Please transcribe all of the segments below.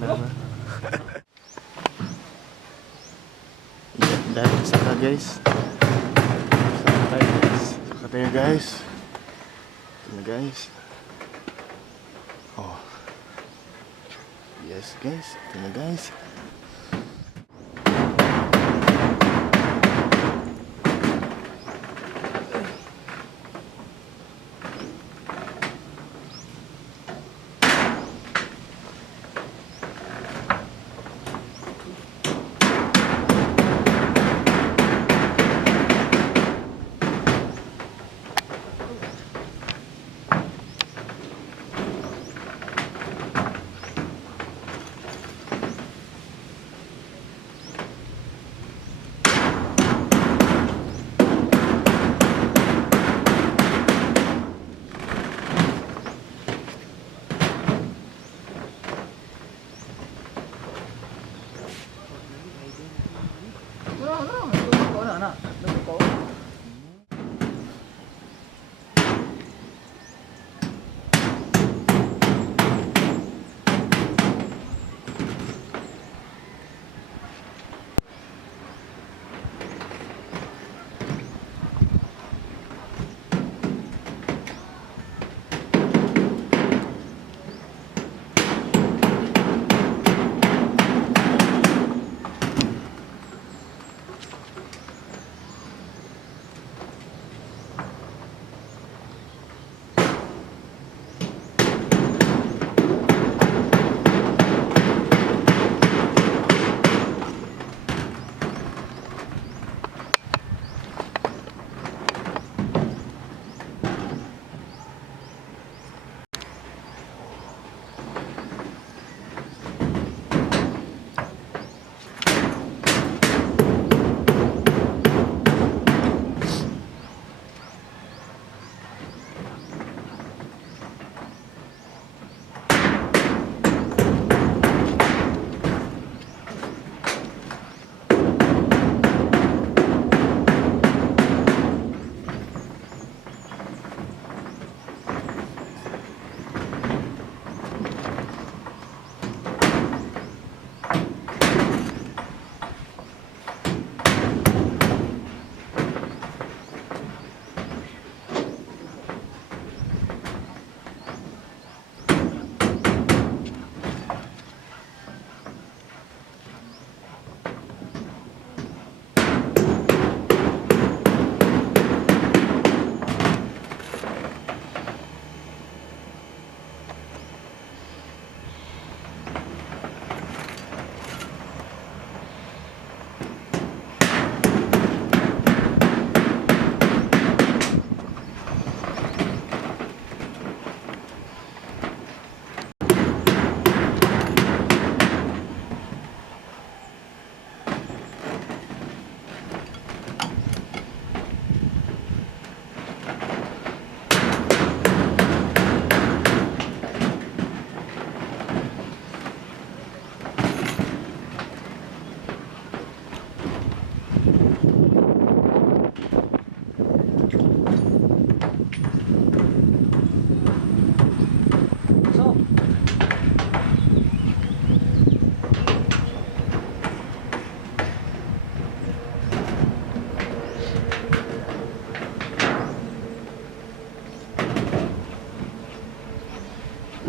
na. Yan, dahil saka guys. Saka tayo guys. Saka tayo guys. Ito na guys. Oh. Yes guys. Ito na guys.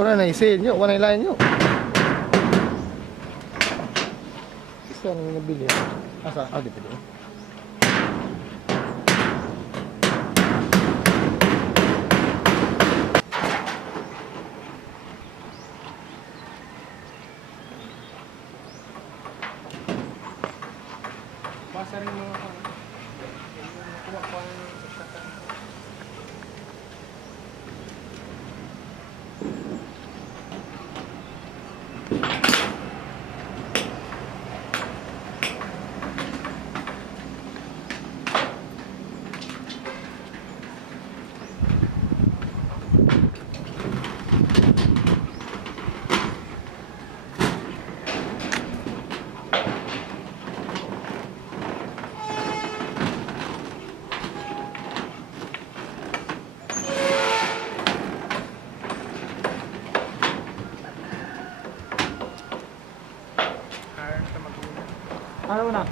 Wala na i-sale nyo, wala ilayan nyo. Isa na nabili. Asa? Ah, di pa doon. Basa rin mga kuha ko ng Ano na?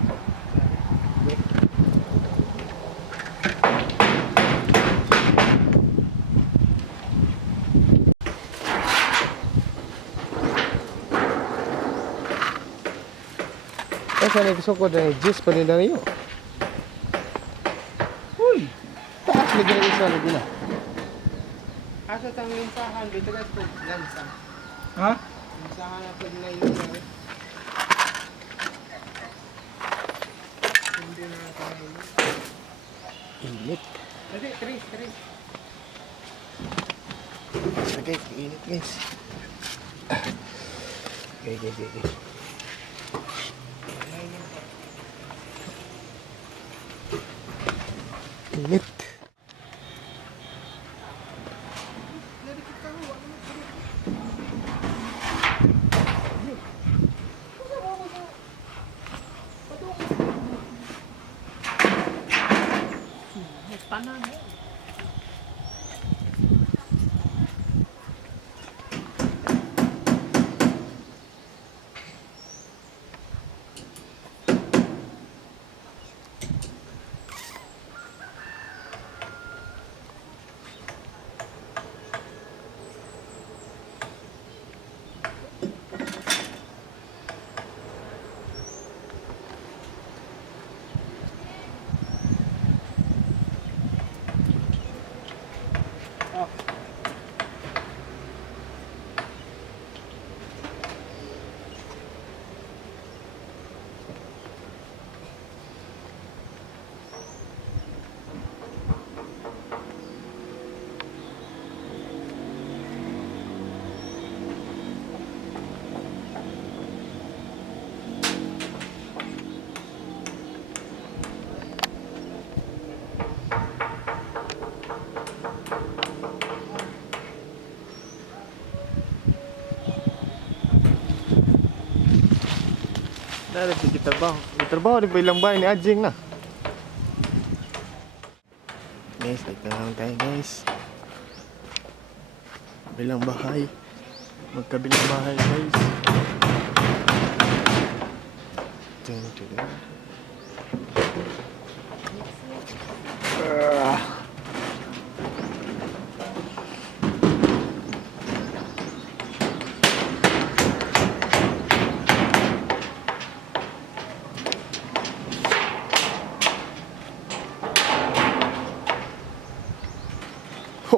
Sana gusto ko na juice pa nila rin yun. Uy! Taas lagi na isa lagi na. Asa tang linsahan dito guys po lansa. Ha? Linsahan na pag na yun. Hindi na natin. Init. Dali, Tris. Okay, init guys. Okay. Init. Tanan mo. Dahil nagtitrabaho. Nagtrabaho din pa ilang bahay ni Adjing na. Guys, dito lang tayo guys. Bilang bahay. Magkabilang bahay guys. Dun.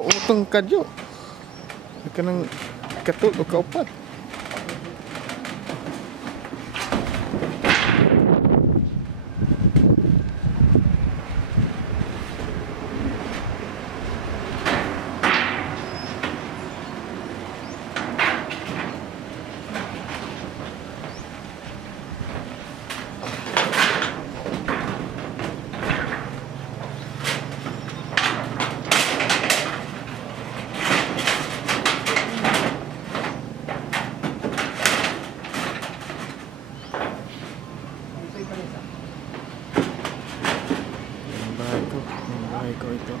Utang kadyo. Ika ng katul o kaupat. Bahay ko ito.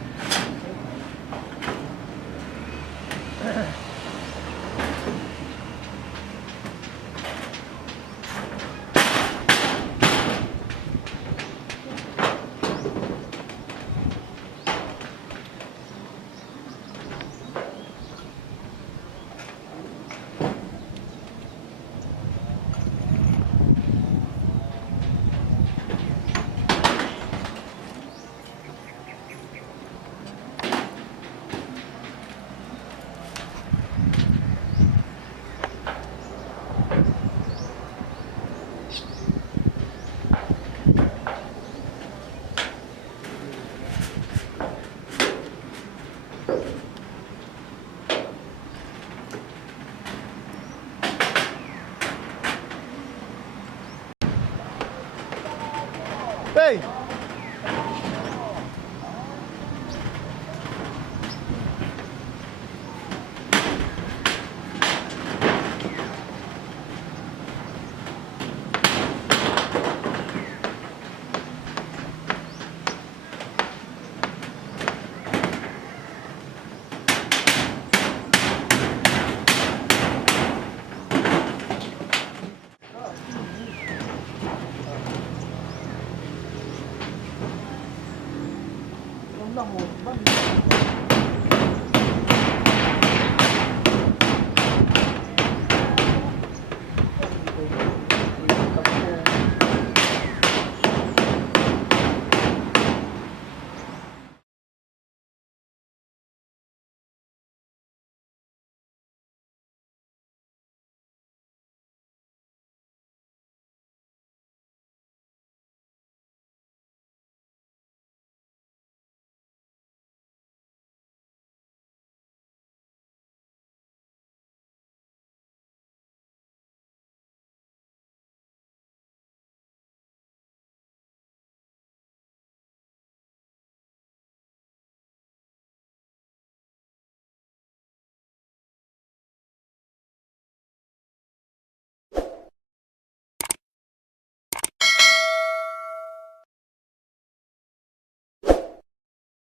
Hey!